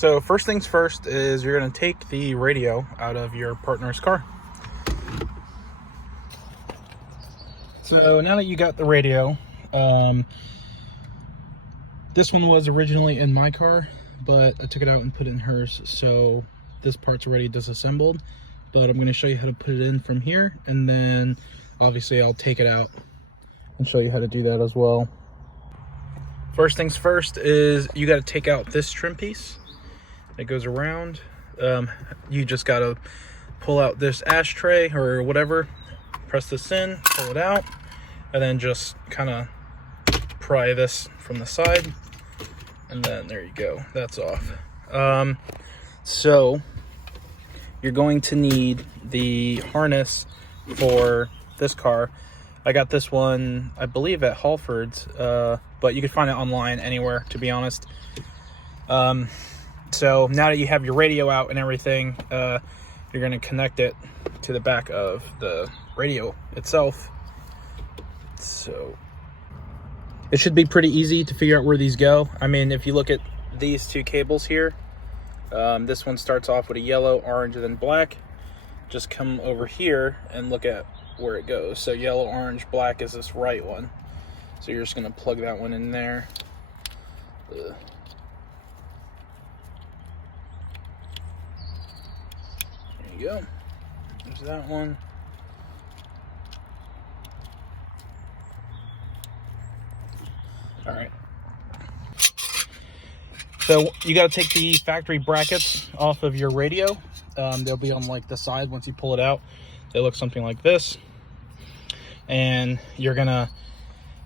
So first things first is you're going to take the radio out of your partner's car. So now that you got the radio, this one was originally in my car, but I took it out and put it in hers. So this part's already disassembled, but I'm going to show you how to put it in from here. And then obviously I'll take it out and show you how to do that as well. First things first is you got to take out this trim piece. It goes around. You just got to pull out this ashtray or whatever, press this in, pull it out, and then just kind of pry this from the side, and then there you go, that's off. So you're going to need the harness for this car. I got this one, I believe, at Halford's, but you can find it online anywhere, to be honest. So now that you have your radio out and everything, you're going to connect it to the back of the radio itself. So it should be pretty easy to figure out where these go. I mean, if you look at these two cables here, this one starts off with a yellow, orange, and then black. Just come over here and look at where it goes. So yellow, orange, black is this right one. So you're just going to plug that one in there. There you go. There's that one. All right. So you got to take the factory brackets off of your radio. They'll be on like the side once you pull it out. They look something like this. And you're going to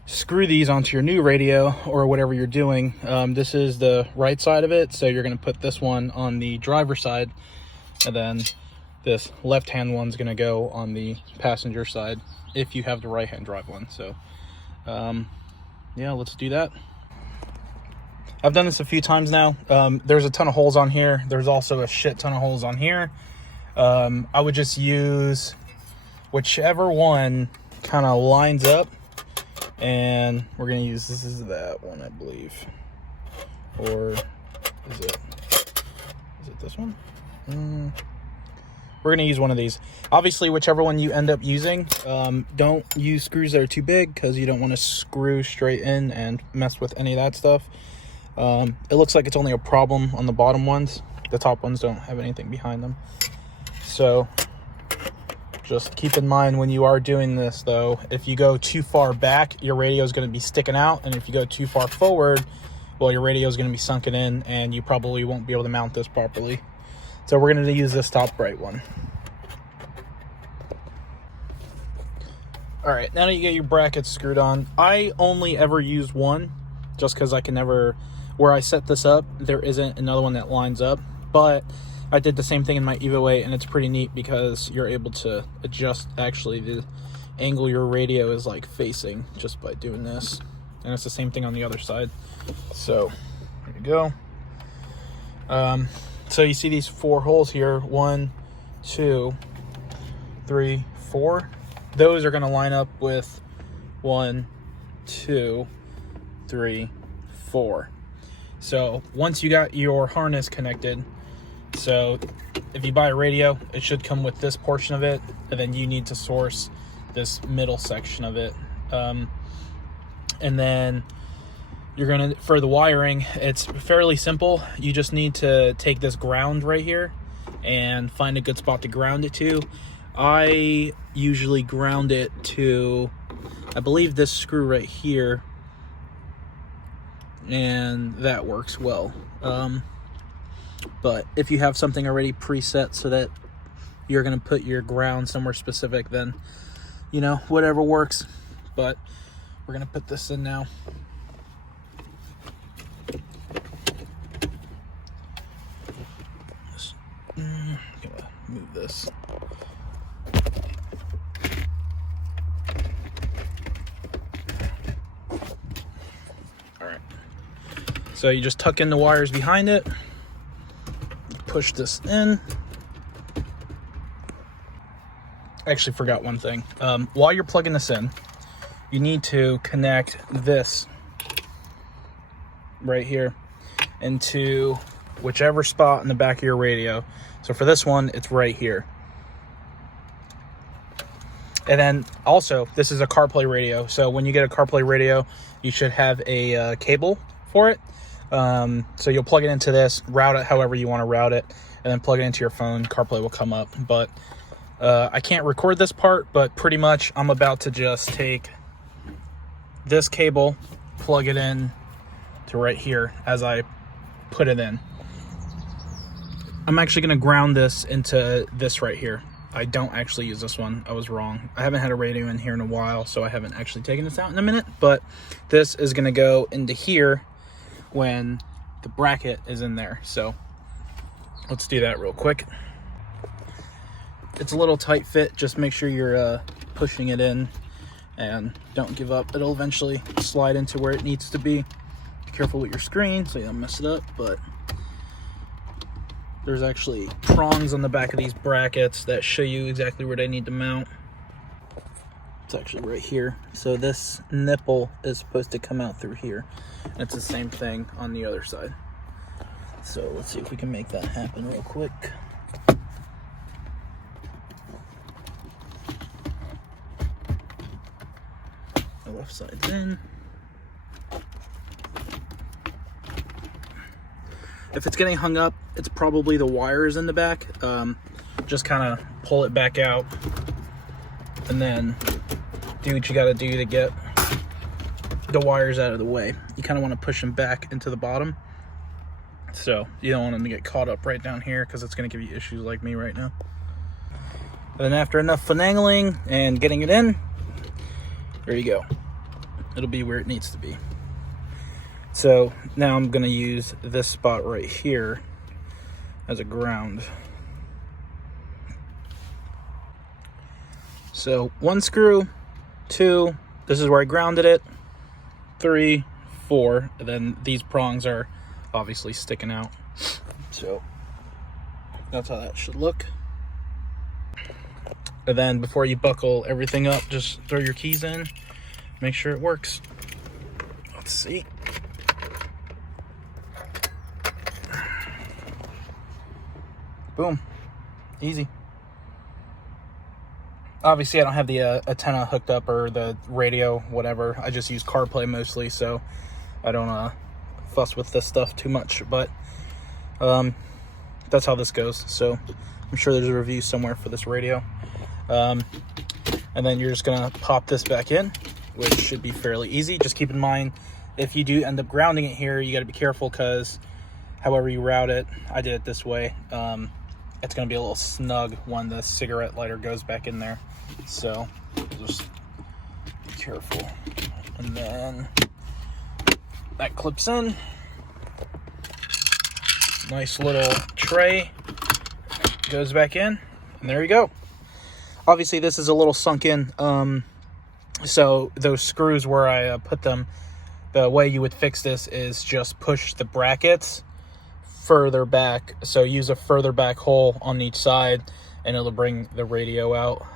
screw these onto your new radio or whatever you're doing. This is the right side of it. So you're going to put this one on the driver's side. And then this left-hand one's going to go on the passenger side if you have the right-hand drive one. So, yeah, let's do that. I've done this a few times now. There's a ton of holes on here. There's also a shit ton of holes on here. I would just use whichever one kind of lines up. And we're going to use, this is that one, I believe. Or is it this one? We're going to use one of these. Obviously, whichever one you end up using, don't use screws that are too big because you don't want to screw straight in and mess with any of that stuff. It looks like it's only a problem on the bottom ones. The top ones don't have anything behind them. So just keep in mind when you are doing this, though, if you go too far back, your radio is going to be sticking out. And if you go too far forward, well, your radio is going to be sunken in and you probably won't be able to mount this properly. So we're going to use this top right one. All right, now that you get your brackets screwed on, I only ever use one just because I can never, where I set this up, there isn't another one that lines up. But I did the same thing in my Evo 8, and it's pretty neat because you're able to adjust actually the angle your radio is like facing just by doing this. And it's the same thing on the other side. So there you go. So you see these 4 holes here, 1, 2, 3, 4. Those are going to line up with 1, 2, 3, 4. So once you got your harness connected, so if you buy a radio, it should come with this portion of it, and then you need to source this middle section of it. And then you're gonna, for the wiring, it's fairly simple. You just need to take this ground right here and find a good spot to ground it to. I usually ground it to, I believe, this screw right here, and that works well. But if you have something already preset so that you're gonna put your ground somewhere specific, then, you know, whatever works. But we're gonna put this in now. Move this. All right. So you just tuck in the wires behind it, push this in. I actually forgot one thing. While you're plugging this in, you need to connect this right here into whichever spot in the back of your radio. So for this one, it's right here. And then also, this is a CarPlay radio. So when you get a CarPlay radio, you should have a cable for it. So you'll plug it into this, route it however you want to route it, and then plug it into your phone. CarPlay will come up. But I can't record this part, but pretty much I'm about to just take this cable, plug it in to right here as I put it in. I'm actually going to ground this into this right here. I don't actually use this one. I was wrong. I haven't had a radio in here in a while, so I haven't actually taken this out in a minute. But this is going to go into here when the bracket is in there. So let's do that real quick. It's a little tight fit. Just make sure you're pushing it in and don't give up. It'll eventually slide into where it needs to be. Be careful with your screen so you don't mess it up. But there's actually prongs on the back of these brackets that show you exactly where they need to mount. It's actually right here. So this nipple is supposed to come out through here. And it's the same thing on the other side. So let's see if we can make that happen real quick. The left side's in. If it's getting hung up, it's probably the wires in the back. Just kind of pull it back out and then do what you got to do to get the wires out of the way. You kind of want to push them back into the bottom. So you don't want them to get caught up right down here because it's going to give you issues like me right now. And then after enough finagling and getting it in, there you go. It'll be where it needs to be. So now I'm going to use this spot right here as a ground. So 1 screw, 2, this is where I grounded it, 3, 4, and then these prongs are obviously sticking out. So that's how that should look. And then before you buckle everything up, just throw your keys in, make sure it works. Let's see. Boom. Easy. Obviously, I don't have the antenna hooked up or the radio, whatever. I just use CarPlay mostly, so I don't fuss with this stuff too much. But that's how this goes. So I'm sure there's a review somewhere for this radio. And then you're just going to pop this back in, which should be fairly easy. Just keep in mind, if you do end up grounding it here, you got to be careful because however you route it, I did it this way. It's going to be a little snug when the cigarette lighter goes back in there. So just be careful. And then that clips in. Nice little tray goes back in. And there you go. Obviously, this is a little sunk in. So those screws where I put them, the way you would fix this is just push the brackets further back. So use a further back hole on each side and it'll bring the radio out.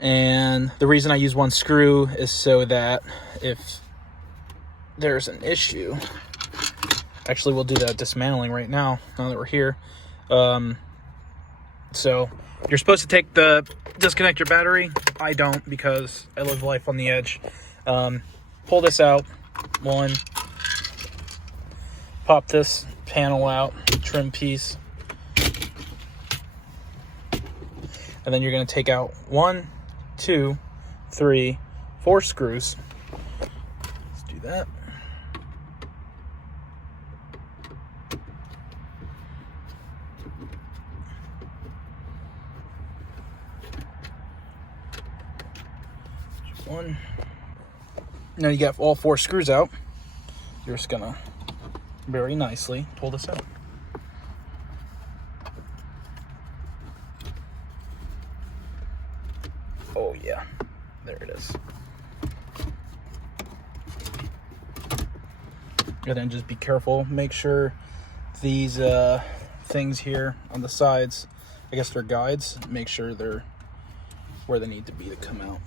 And the reason I use 1 screw is so that if there's an issue, actually we'll do that dismantling right now that we're here. So you're supposed to disconnect your battery. I don't because I live life on the edge. Pull this out, 1, pop this panel out, trim piece, and then you're going to take out 1, 2, 3, 4 screws. Let's do that. Just 1. Now you got all 4 screws out. You're just going to very nicely pull this out. Oh yeah, there it is. And then just be careful. Make sure these things here on the sides, I guess they're guides, make sure they're where they need to be to come out.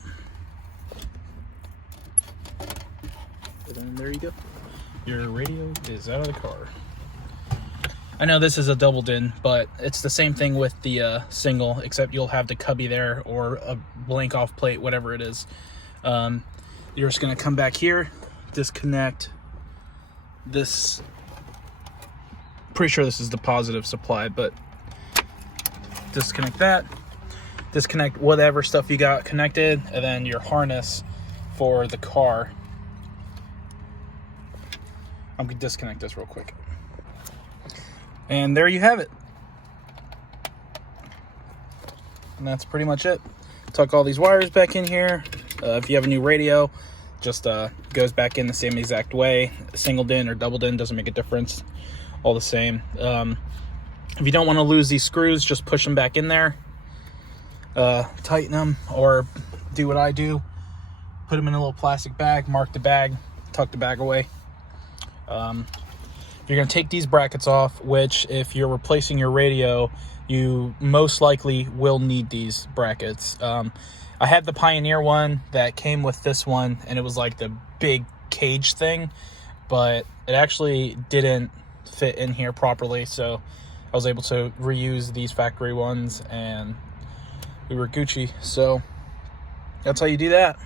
And then there you go. Your radio is out of the car. I know this is a double din, but it's the same thing with the single, except you'll have the cubby there or a blank off plate, whatever it is. You're just gonna come back here, disconnect this. Pretty sure this is the positive supply, but disconnect that. Disconnect whatever stuff you got connected, and then your harness for the car. I'm gonna disconnect this real quick. And there you have it. And that's pretty much it. Tuck all these wires back in here. If you have a new radio, just goes back in the same exact way. Single din or double din doesn't make a difference. All the same. If you don't want to lose these screws, just push them back in there. Tighten them, or do what I do. Put them in a little plastic bag, mark the bag, tuck the bag away. You're going to take these brackets off, which if you're replacing your radio, you most likely will need these brackets. I had the Pioneer one that came with this one, and it was like the big cage thing, but it actually didn't fit in here properly, so I was able to reuse these factory ones, and we were Gucci. So that's how you do that.